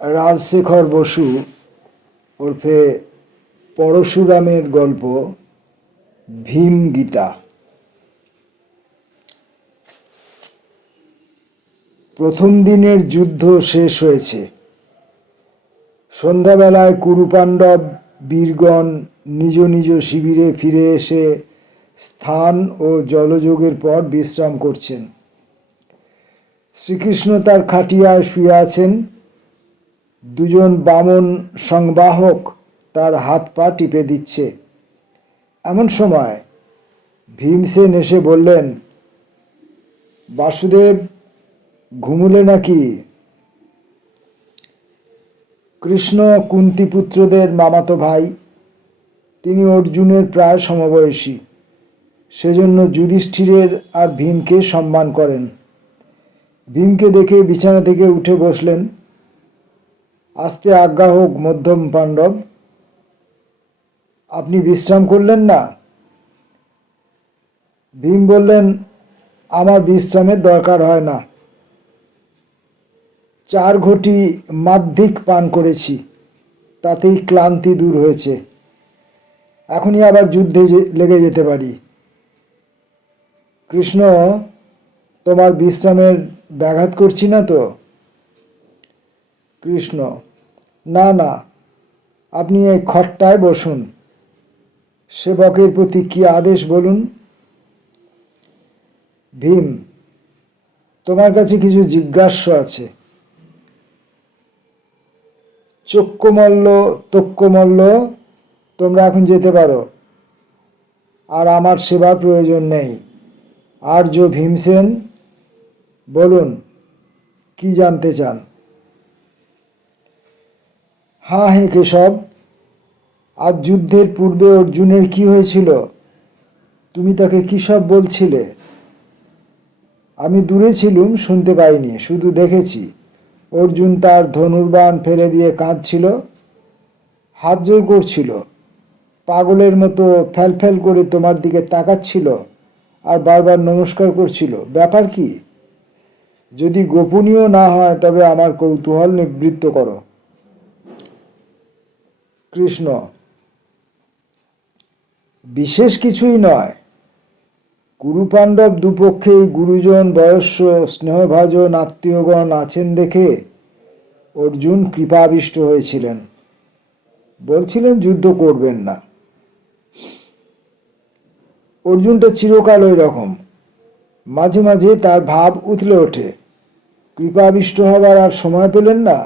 রাজশেখর বসু ওরফে পরশুরামের গল্প ভীম গীতা। প্রথম দিনের যুদ্ধ শেষ হয়েছে। সন্ধ্যাবেলায় কুরুপাণ্ডব বীরগণ নিজ নিজ শিবিরে ফিরে এসে স্থান ও জলযোগের পর বিশ্রাম করছেন। শ্রীকৃষ্ণ তার খাটিয়ায় শুয়ে আছেন। দুজন বামন সংবাহক তার হাত পা টিপে দিচ্ছে। এমন সময় ভীমসেন এসে বললেন, বাসুদেব ঘুমুলে নাকি? কৃষ্ণ কুন্তিপুত্রদের মামাতো ভাই, তিনি অর্জুনের প্রায় সমবয়সী, সেজন্য যুধিষ্ঠিরের আর ভীমকে সম্মান করেন। ভীমকে দেখে বিছানা থেকে উঠে বসলেন। আস্তে আজ্ঞা হোক মধ্যম পাণ্ডব, আপনি বিশ্রাম করলেন না? ভীম বললেন, আমার বিশ্রামের দরকার হয় না। 4 ঘটি মাধ্যিক পান করেছি, তাতেই ক্লান্তি দূর হয়েছে। এখনই আবার যুদ্ধে লেগে যেতে পারি। কৃষ্ণ, তোমার বিশ্রামের ব্যাঘাত করছি না তো? কৃষ্ণ, না না, আপনি এই খট্টায় বসুন। সেবকের প্রতি কি আদেশ বলুন? ভীম, তোমার কাছে কিছু জিজ্ঞাস্য আছে। চক্কমল্ল তক্কমল্ল, তোমরা এখন যেতে পারো, আর আমার সেবার প্রয়োজন নেই। আর্য ভীমসেন, বলুন কি জানতে চান? হ্যাঁ হে কেশব, আজ যুদ্ধের পূর্বে অর্জুনের কি হয়েছিল? তুমি তাকে কি সব বলছিলে? আমি দূরে ছিলুম, শুনতে পাইনি, শুধু দেখেছি অর্জুন তার ধনুর্বাণ ফেলে দিয়ে কাঁদছিল, হাত জোর করছিল, পাগলের মতো ফ্যাল ফ্যাল করে তোমার দিকে তাকাচ্ছিল আর বারবার নমস্কার করছিল। ব্যাপার কি? যদি গোপনীয় না হয় তবে আমার কৌতূহল নিবৃত্ত করো। কৃষ্ণ, বিশেষ কিছুই নয়। কুরুপাণ্ডব দুপক্ষেই গুরুজন বয়স্য স্নেহভাজন আত্মীয়গণ আছেন দেখে অর্জুন কৃপাবিষ্ট হয়েছিলেন। বলছিলেন যুদ্ধ করবেন না। অর্জুনটা চিরকাল ওই রকম, মাঝে মাঝে তার ভাব উথলে ওঠে। কৃপাবিষ্ট হবার আর সময় পেলেন না।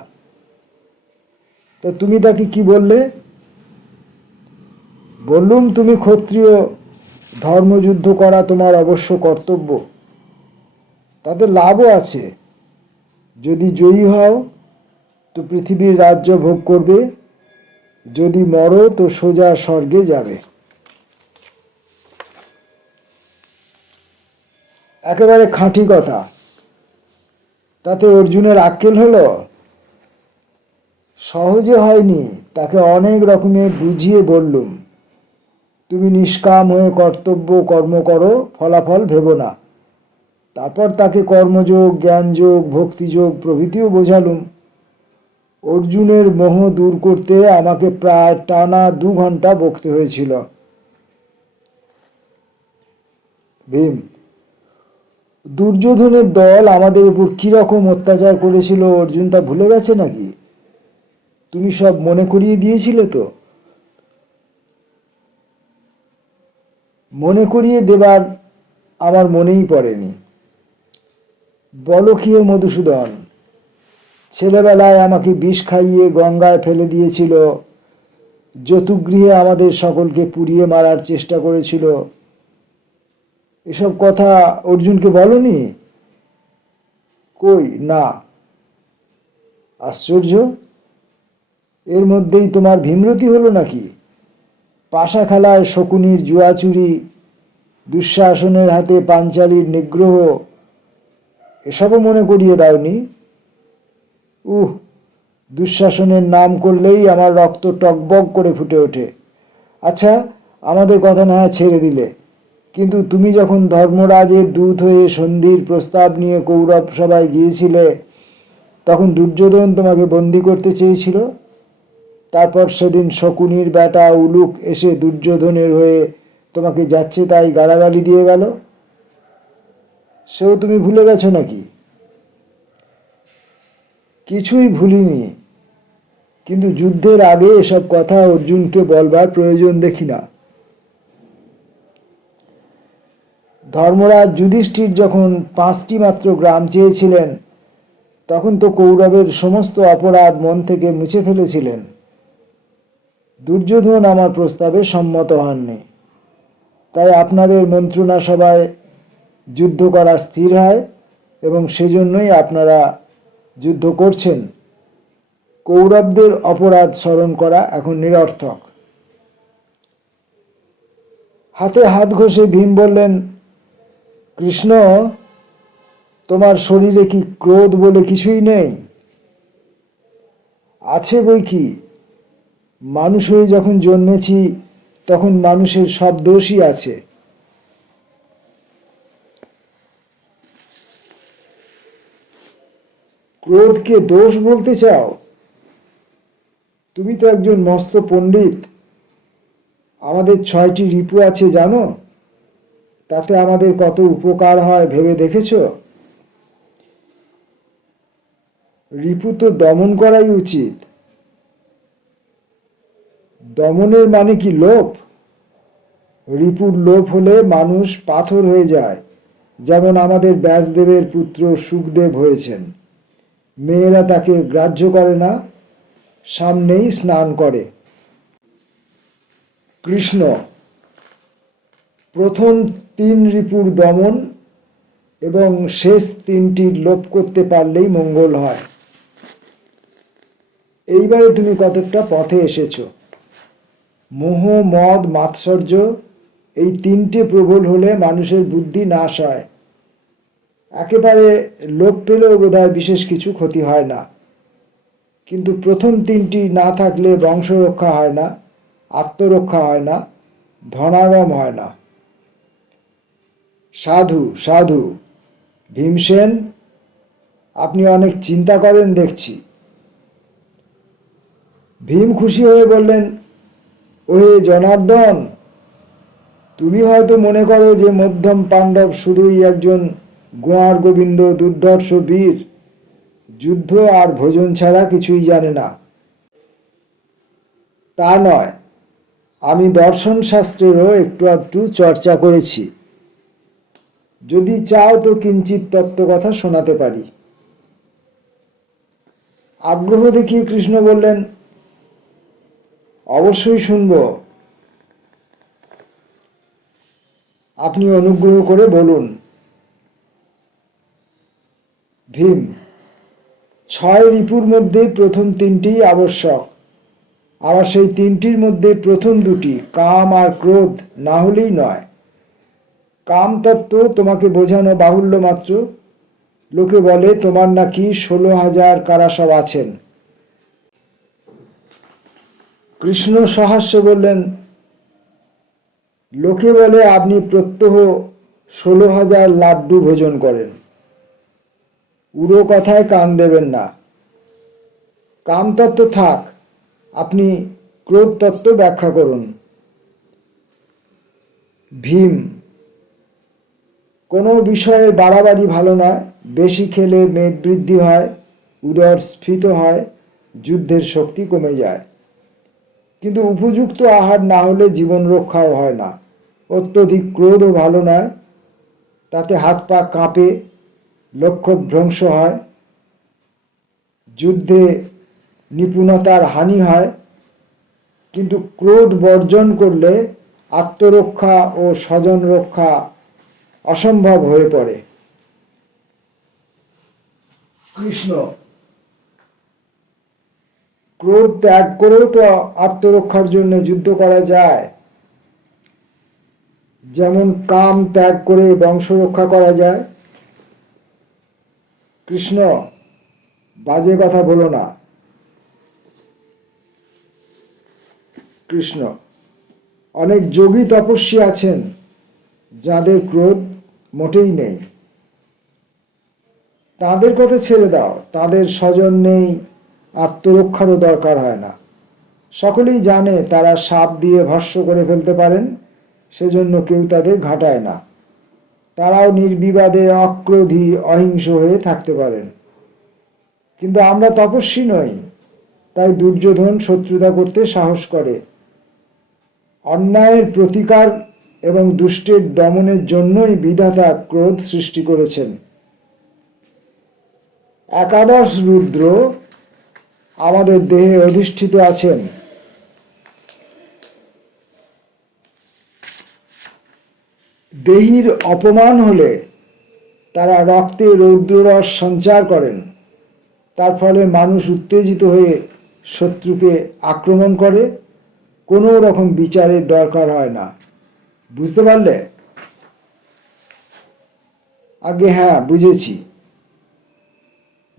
তা তুমি তাকে কি বললে? বললুম, তুমি ক্ষত্রিয়, ধর্মযুদ্ধ করা তোমার অবশ্য কর্তব্য। তাতে লাভও আছে। যদি জয়ী হও তো পৃথিবীর রাজ্য ভোগ করবে, যদি মরো তো সোজা স্বর্গে যাবে। একেবারে খাঁটি কথা। তাতে অর্জুনের আক্কেল হলো? সহজে হয়নি, তাকে অনেক রকমে বুঝিয়ে বললুম, তুমি নিষ্কাম হয়ে কর্তব্য কর্ম করো, ফলাফল ভেবো না। তারপর তাকে কর্মযোগ, জ্ঞানযোগ, ভক্তিযোগ প্রভৃতিও বোঝালুম। অর্জুনের মোহ দূর করতে আমাকে প্রায় টানা 2 ঘন্টা বকতে হয়েছিল। ভীম, দুর্যোধনের দল আমাদের উপর কিরকম অত্যাচার করেছিল অর্জুন তা ভুলে গেছে নাকি? তুমি সব মনে করিয়ে দিয়েছিলে তো? মনে করিয়ে দেবার আমার মনেই পড়েনি। বলো কি হে মধুসূদন, ছেলেবেলায় আমাকে বিষ খাইয়ে গঙ্গায় ফেলে দিয়েছিল, যতুগৃহে আমাদের সকলকে পুড়িয়ে মারার চেষ্টা করেছিল, এসব কথা অর্জুনকে বলনি? কই না। আশ্চর্য, এর মধ্যেই তোমার ভীমরতি হলো নাকি? পাশা খেলায় শকুনির জুয়াচুরি, দুঃশাসনের হাতে পাঞ্চালীর নিগ্রহ, এসবও মনে করিয়ে দাওনি? দুঃশাসনের নাম করলেই আমার রক্ত টকবক করে ফুটে ওঠে। আচ্ছা, আমাদের কথা না হয় ছেড়ে দিলে, কিন্তু তুমি যখন ধর্মরাজের দূত হয়ে সন্ধির প্রস্তাব নিয়ে কৌরব সভায় গিয়েছিলে, তখন দুর্যোধন তোমাকে বন্দি করতে চেয়েছিল। তারপর সেদিন শকুনির বেটা উলুক এসে দুর্যোধনের হয়ে তোমাকে যাচ্ছে তাই গালাগালি দিয়ে গেল, সেও তুমি ভুলে গেছো নাকি? কিছুই ভুলিনি, কিন্তু যুদ্ধের আগে এসব কথা অর্জুনকে বলবার প্রয়োজন দেখি না। ধর্মরাজ যুধিষ্ঠির যখন 5টি মাত্র গ্রাম চেয়েছিলেন, তখন তো কৌরবের সমস্ত অপরাধ মন থেকে মুছে ফেলেছিলেন। দুর্যোধন আমার প্রস্তাবে সম্মত হননি, তাই আপনাদের মন্ত্রণা সভায় যুদ্ধ করা স্থির হয় এবং সেজন্যই আপনারা যুদ্ধ করছেন। কৌরবদের অপরাধ স্মরণ করা এখন নিরর্থক। হাতে হাত ঘষে ভীম বললেন, কৃষ্ণ, তোমার শরীরে কি ক্রোধ বলে কিছুই নেই? আছে বই কি, মানুষ হয়ে যখন জন্মেছি তখন মানুষের সব দোষই আছে। ক্রোধকে দোষ বলতে চাও? তুমি তো একজন মস্ত পণ্ডিত। আমাদের 6টি রিপু আছে জানো? তাতে আমাদের কত উপকার হয় ভেবে দেখেছো? রিপু তো দমন করাই উচিত। দমনের মানে কি লোভ? রিপুর লোভ হলে মানুষ পাথর হয়ে যায়, যেমন আমাদের ব্যাসদেবের পুত্র সুখদেব হয়েছেন। মেয়েরা তাকে গ্রাহ্য করে না, সামনেই স্নান করে। কৃষ্ণ, প্রথম 3 রিপুর দমন এবং শেষ 3টির লোপ করতে পারলেই মঙ্গল হয়। এইবারে তুমি কতকটা পথে এসেছো। মোহ, মদ, মাৎসর্য এই 3টে প্রবল হলে মানুষের বুদ্ধি নাশ হয়। একেবারে লোপ পেলেও বোধহয় বিশেষ কিছু ক্ষতি হয় না, কিন্তু প্রথম 3টি না থাকলে বংশ রক্ষা হয় না, আত্মরক্ষা হয় না, ধনাগম হয় না। সাধু সাধু। ভীমসেন, আপনি অনেক চিন্তা করেন দেখছি। ভীম খুশি হয়ে বললেন, ওহে জনার্দন, তুমি হয়তো মনে করো যে মধ্যম পাণ্ডব শুধুই একজন গোয়ার গোবিন্দ দুর্ধর্ষ বীর, যুদ্ধ আর ভোজন ছাড়া কিছুই জানে না। তা নয়, আমি দর্শন শাস্ত্রেরও একটু আধটু চর্চা করেছি। যদি চাও তো কিঞ্চিত তত্ত্বকথা শোনাতে পারি। আগ্রহ দেখিয়ে কৃষ্ণ বললেন, অবশ্যই শুনব। আপনি অনুগ্রহ করে বলুন। ভীম, 6 রিপুর মধ্যে প্রথম 3টিই আবশ্যক। আবার সেই 3টির মধ্যে প্রথম 2টি কাম আর ক্রোধ না হলেই নয়। কাম তত্ত্ব তোমাকে বোঝানো বাহুল্য মাত্র। লোকে বলে তোমার নাকি 16,000 কারাসব আছেন। কৃষ্ণ সহাস্যে বললেন, লোকে বলে আপনি প্রত্যহ 16,000 লাড্ডু ভোজন করেন। উড়ো কথায় কান দেবেন না। কামতত্ত্ব থাক, আপনি ক্রোধ তত্ত্ব ব্যাখ্যা করুন। ভীম, কোনো বিষয়ের বাড়াবাড়ি ভালো নয়। বেশি খেলে মেদ বৃদ্ধি হয়, উদর স্ফীত হয়, যুদ্ধের শক্তি কমে যায়। কিন্তু উপযুক্ত আহার না হলে জীবন রক্ষাও হয় না। অত্যধিক ক্রোধও ভালো নয়, তাতে হাত পা কাঁপে, লক্ষ্য ভ্রংশ হয়, যুদ্ধে নিপুণতার হানি হয়। কিন্তু ক্রোধ বর্জন করলে আত্মরক্ষা ও স্বজন রক্ষা অসম্ভব হয়ে পড়ে। কৃষ্ণ, ক্রোধ ত্যাগ করেও তো আত্মরক্ষার জন্য যুদ্ধ করা যায়, যেমন কাম ত্যাগ করে বংশ রক্ষা করা যায়। কৃষ্ণ, বাজে কথা বলো না। কৃষ্ণ, অনেক যোগী তপস্বী আছেন যাদের ক্রোধ মোটেই নেই। তাদের কথা ছেড়ে দাও, তাদের স্বজন নেই, আত্মরক্ষারও দরকার হয় না। সকলেই জানে তারা সাপ দিয়ে ভস্ম করে ফেলতে পারেন, সেজন্য কেউ তাদের ঘাঁটায় না। তারাও নির্বিবাদে অক্রোধী অহিংস হয়ে থাকতে পারেন। কিন্তু আমরা তপস্বী নই, তাই দুর্যোধন শত্রুতা করতে সাহস করে। অন্যায়ের প্রতিকার এবং দুষ্টের দমনের জন্যই বিধাতা ক্রোধ সৃষ্টি করেছেন। একাদশ রুদ্র আমাদের দেহে অধিষ্ঠিত আছেন। দেহীর অপমান হলে তারা রক্তে রৌদ্ররস সঞ্চার করেন। তার ফলে মানুষ উত্তেজিত হয়ে শত্রুকে আক্রমণ করে। কোনো রকম বিচারের দরকার হয় না। বুঝতে পারলে? আগে হ্যাঁ, বুঝেছি।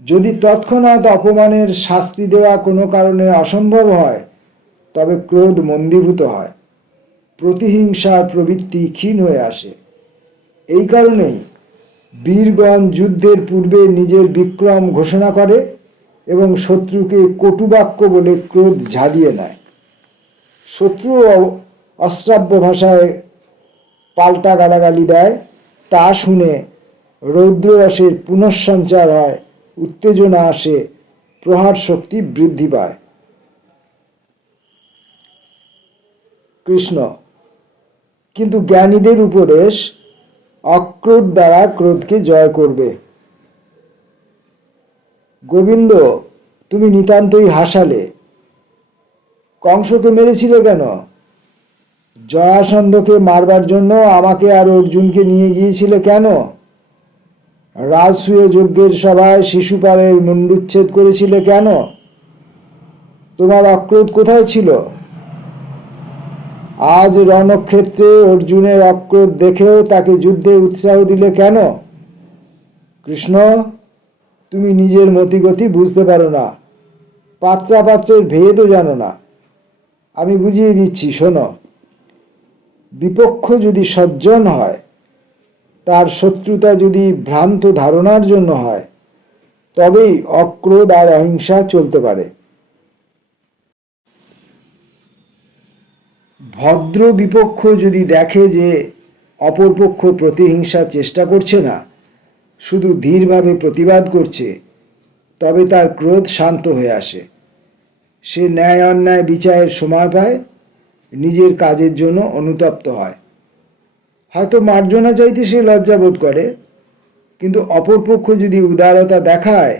যদি তৎক্ষণাৎ অপমানের শাস্তি দেওয়া কোনো কারণে অসম্ভব হয়, তবে ক্রোধ মন্দীভূত হয়, প্রতিহিংসার প্রবৃত্তি ক্ষীণ হয়ে আসে। এই কারণেই বীরগণ যুদ্ধের পূর্বে নিজের বিক্রম ঘোষণা করে এবং শত্রুকে কটুবাক্য বলে ক্রোধ ঝালিয়ে নেয়। শত্রু অশ্রাব্য ভাষায় পাল্টা গালাগালি দেয়, তা শুনে রৌদ্ররসের পুনঃসঞ্চার হয়, উত্তেজনা আসে, প্রহার শক্তি বৃদ্ধি পায়। কৃষ্ণ: কিন্তু জ্ঞানীদের উপদেশ অক্রোধ দ্বারা ক্রোধকে জয় করবে। গোবিন্দ, তুমি নিতান্তই হাসালে। কংসকে মেরেছিলে কেন? জরাসন্ধকে মারবার জন্য আমাকে আর অর্জুনকে নিয়ে গিয়েছিলে কেন? রাজসূয় যজ্ঞের সভায় শিশুপালের মুণ্ডুচ্ছেদ করেছিলে কেন? তোমার অক্রোধ কোথায় ছিল? আজ রণক্ষেত্রে অর্জুনের অক্রোধ দেখেও তাকে যুদ্ধে উৎসাহ দিলে কেন? কৃষ্ণ, তুমি নিজের মতিগতি বুঝতে পারো না, পাত্রাপাত্রের ভেদও জানো না। আমি বুঝিয়ে দিচ্ছি, শোনো। বিপক্ষ যদি সজ্জন হয়, তার শত্রুতা যদি ভ্রান্ত ধারণার জন্য হয়, তবেই অক্রোধ আর অহিংসা চলতে পারে। ভদ্র বিপক্ষ যদি দেখে যে অপরপক্ষ প্রতিহিংসার চেষ্টা করছে না, শুধু ধীরভাবে প্রতিবাদ করছে, তবে তার ক্রোধ শান্ত হয়ে আসে। সে ন্যায় অন্যায় বিচারের সময় পায়, নিজের কাজের জন্য অনুতপ্ত হয়। হয়তো মার্জনা চাইতে সে লজ্জাবোধ করে, কিন্তু অপরপক্ষ যদি উদারতা দেখায়,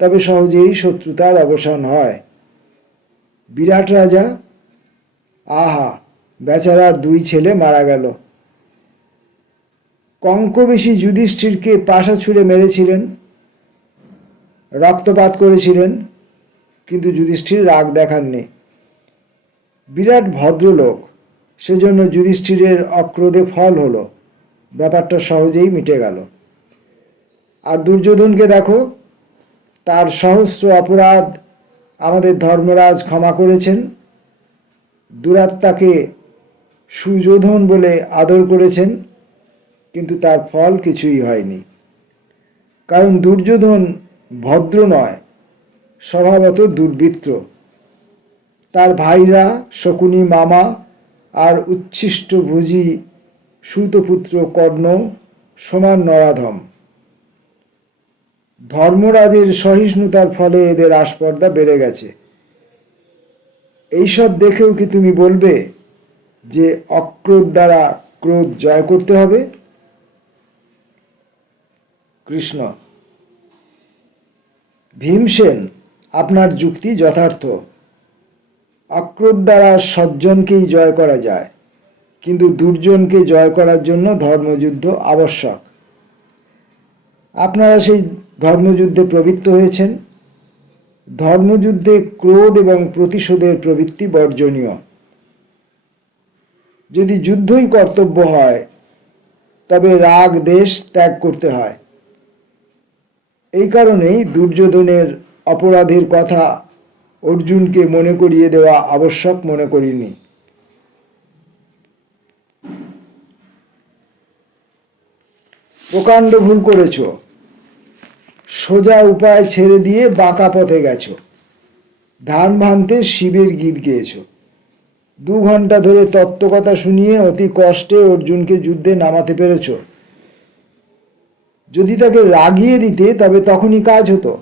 তবে সহজেই শত্রুতার অবসান হয়। বিরাট রাজা, আহা, বেচারার 2 ছেলে মারা গেল। কঙ্কবেশী যুধিষ্ঠিরকে পাশা ছুঁড়ে মেরেছিলেন, রক্তপাত করেছিলেন, কিন্তু যুধিষ্ঠির রাগ দেখাননি। বিরাট ভদ্রলোক, সেজন্য যুধিষ্ঠিরের অক্রোধে ফল হলো, ব্যাপারটা সহজেই মিটে গেল। আর দুর্যোধনকে দেখো, তার সহস্র অপরাধ আমাদের ধর্মরাজ ক্ষমা করেছেন। দুরাত্মাকে সুযোধন বলে আদর করেছেন, কিন্তু তার ফল কিছুই হয়নি। কারণ দুর্যোধন ভদ্র নয়, স্বভাবত দুর্বৃত্ত। তার ভাইরা শকুনি মামা আর উচ্ছিষ্টভোজী সুতপুত্র কর্ণ সমান নরাধম। ধর্মরাজের সহিষ্ণুতার ফলে এদের আস্পর্ধা বেড়ে গেছে। এইসব দেখেও কি তুমি বলবে যে অক্রোধ দ্বারা ক্রোধ জয় করতে হবে? কৃষ্ণ: ভীমসেন, আপনার যুক্তি যথার্থ। অক্রোধ দ্বারা সজ্জনকেই জয় করা যায়, কিন্তু দুর্জনকে জয় করার জন্য ধর্মযুদ্ধ আবশ্যক। আপনারা সেই ধর্মযুদ্ধে প্রবৃত্ত হয়েছেন। ধর্মযুদ্ধে ক্রোধ এবং প্রতিশোধের প্রবৃত্তি বর্জনীয়। যদি যুদ্ধই কর্তব্য হয়, তবে রাগ দেশ ত্যাগ করতে হয়। এই কারণেই দুর্যোধনের অপরাধের কথা অর্জুনকে মনে করিয়ে দেওয়া আবশ্যক মনে করিনি। প্রকাণ্ড ভুল করেছ। সোজা উপায় ছেড়ে দিয়ে বাঁকা পথে গেছো, ধান ভানতে শিবের গীত গেয়েছো। 2 ঘন্টা ধরে তত্ত্বকথা শুনিয়ে অতি কষ্টে অর্জুনকে যুদ্ধে নামাতে পেরেছ। যদি তাকে রাগিয়ে দিতে তবে তখনই কাজ হতো।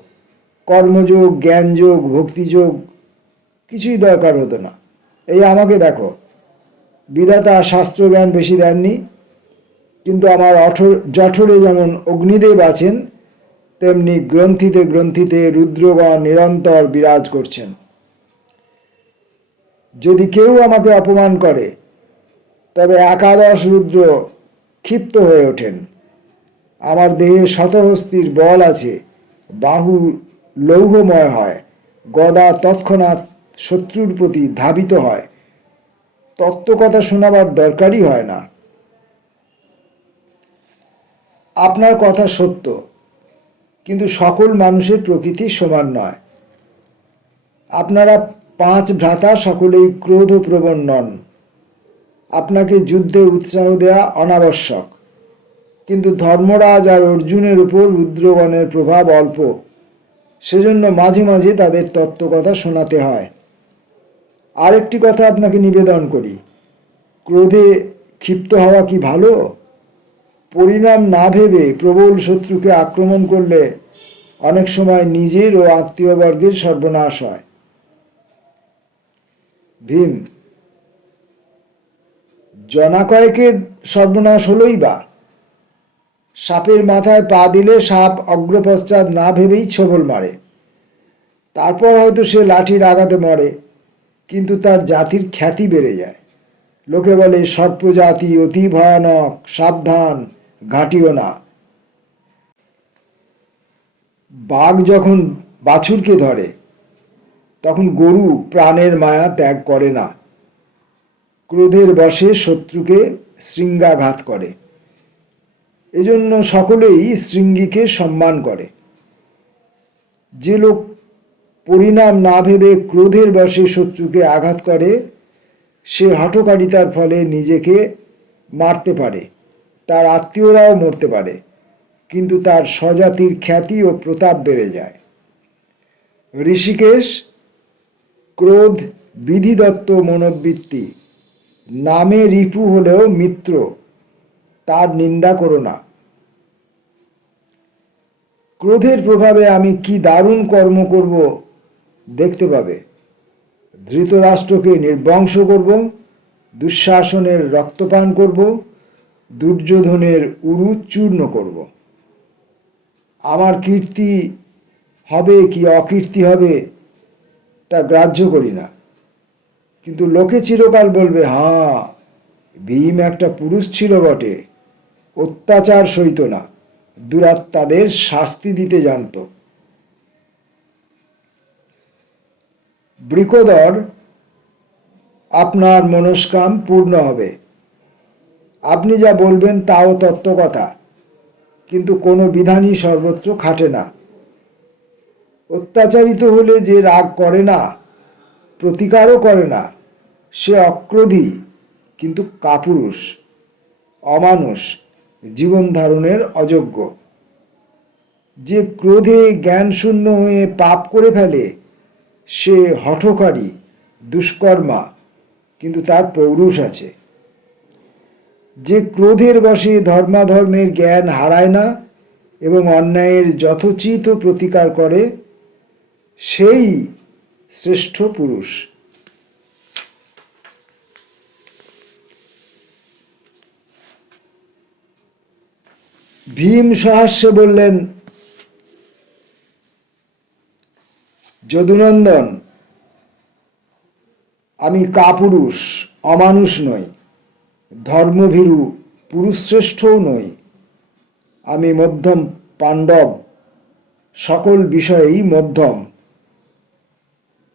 কর্মযোগ, জ্ঞানযোগ, ভক্তিযোগ কিছুই দরকার হতো না। এই আমাকে দেখো, বিধাতা শাস্ত্রজ্ঞান বেশি দেননি, কিন্তু আমার জঠরে যেমন অগ্নিদেব আছেন, তেমনি গ্রন্থিতে গ্রন্থিতে রুদ্রগণ নিরন্তর বিরাজ করছেন। যদি কেউ আমাকে অপমান করে তবে 11 রুদ্র ক্ষিপ্ত হয়ে ওঠেন। আমার দেহে শতহস্তির বল আছে, বাহু লৌহময় হয়, গদা তৎক্ষণাৎ শত্রুর প্রতি ধাবিত হয়। তত্ত্বকথা শোনাবার দরকারই হয় না। আপনার কথা সত্য, কিন্তু সকল মানুষের প্রকৃতি সমান নয়। আপনারা 5 ভ্রাতা সকলেই ক্রোধপ্রবণ নন। আপনাকে যুদ্ধে উৎসাহ দেওয়া অনাবশ্যক, কিন্তু ধর্মরাজ আর অর্জুনের উপর রুদ্রগণের প্রভাব অল্প, সেজন্য মাঝে মাঝে তাদের তত্ত্বকথা শোনাতে হয়। আরেকটি কথা আপনাকে নিবেদন করি, ক্রোধে ক্ষিপ্ত হওয়া কি ভালো? পরিণাম না ভেবে প্রবল শত্রুকে আক্রমণ করলে অনেক সময় নিজের ও আত্মীয়বর্গের সর্বনাশ হয়। ভীম, জনা কয়েকের সর্বনাশ হলোই বা। সাপের মাথায় পা দিলে সাপ অগ্রপশ্চাৎ না ভেবেই ছোবল মারে। তারপর হয়তো সে লাঠির আঘাতে মরে, কিন্তু তার জাতির খ্যাতি বেড়ে যায়। লোকে বলে সর্পজাতি অতি ভয়ানক, সাবধান, ঘাঁটিও না। বাঘ যখন বাছুরকে ধরে তখন গরু প্রাণের মায়া ত্যাগ করে না। ক্রোধের বশে শত্রুকে শৃঙ্গাঘাত করে। এজন্য সকলেই শৃঙ্গীকে সম্মান করে। যে লোক পরিণাম না ভেবে ক্রোধের বশে শত্রুকে আঘাত করে, সে হঠকারিতার ফলে নিজেকে মারতে পারে, তার আত্মীয়রাও মরতে পারে, কিন্তু তার স্বজাতির খ্যাতি ও প্রতাপ বেড়ে যায়। ঋষিকেশ, ক্রোধ বিধিদত্ত মনোবৃত্তি, নামে রিপু হলেও মিত্র, তার নিন্দা করো না। ক্রোধের প্রভাবে আমি কি দারুণ কর্ম করব দেখতে পাবে। ধৃতরাষ্ট্রকে নির্বংশ করব, দুঃশাসনের রক্তপান করব, দুর্যোধনের উরু চূর্ণ করব। আমার কীর্তি হবে কি অকীর্তি হবে তা গ্রাহ্য করি না, কিন্তু লোকে চিরকাল বলবে, হ্যাঁ, ভীম একটা পুরুষ ছিল বটে, অত্যাচার সইত না, দুরাত্মাদের শাস্তি দিতে জানত। বৃকোদর, আপনার মনস্কাম পূর্ণ হবে। আপনি যা বলবেন তাও তত্ত্বকথা, কিন্তু কোনো বিধানই সর্বত্র খাটে না। অত্যাচারিত হলে যে রাগ করে না, প্রতিকারও করে না, সে অক্রোধী কিন্তু কাপুরুষ, অমানুষ, জীবন ধারণের অযোগ্য। যে ক্রোধে জ্ঞানশূন্য হয়ে পাপ করে ফেলে, সে হঠকারী, দুষ্কর্মা, কিন্তু তার পৌরুষ আছে। যে ক্রোধের বশে ধর্মাধর্মের জ্ঞান হারায় না এবং অন্যায়ের যথোচিত প্রতিকার করে, সেই শ্রেষ্ঠ পুরুষ। ভীম সহাস্যে বললেন, যদুনন্দন, আমি কাপুরুষ, অমানুষ নই, ধর্মভীরু পুরুষশ্রেষ্ঠও নই। আমি মধ্যম পাণ্ডব, সকল বিষয়েই মধ্যম।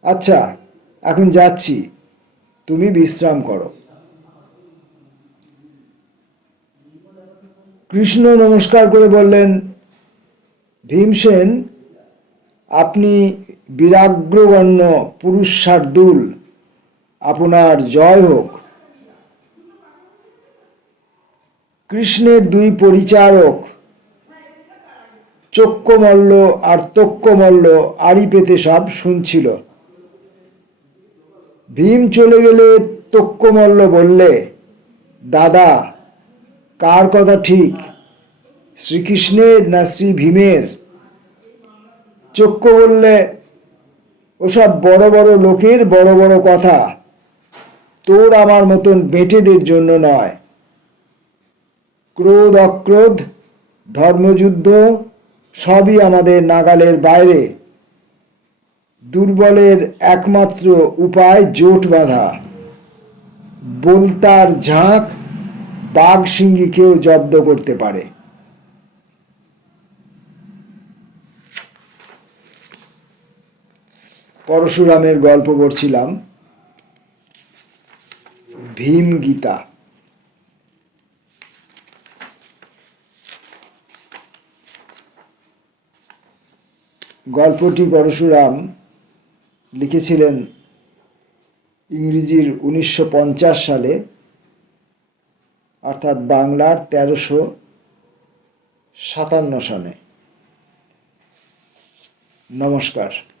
আচ্ছা, এখন যাচ্ছি, তুমি বিশ্রাম করো। কৃষ্ণ নমস্কার করে বললেন, ভীমসেন, আপনি বীরাগ্রগণ্য পুরুষ শার্দুল, আপনার জয় হোক। কৃষ্ণের 2 পরিচারক চক্কমল্ল আর তক্কমল্ল আড়ি পেতে সব শুনছিল। ভীম চলে গেলে তক্কমল্ল বললে, দাদা, কার কথা ঠিক, শ্রীকৃষ্ণের না শ্রী ভীমের? চক্ক বললে, ওসব বড় বড় লোকের বড় বড় কথা, তোর আমার মতন বেটেদের জন্য নয়। ক্রোধ অক্রোধ, ধর্মযুদ্ধ সবই আমাদের নাগালের বাইরে। দুর্বলের একমাত্র উপায় জোট বাঁধা। বলতার ঝাঁক বাঘ সিংহীকেও জব্দ করতে পারে। পরশুরামের গল্প পড়ছিলাম, ভীম গীতা। গল্পটি পরশুরাম লিখেছিলেন ইংরেজির 1950 সালে, অর্থাৎ বাংলার 1357 সালে। নমস্কার।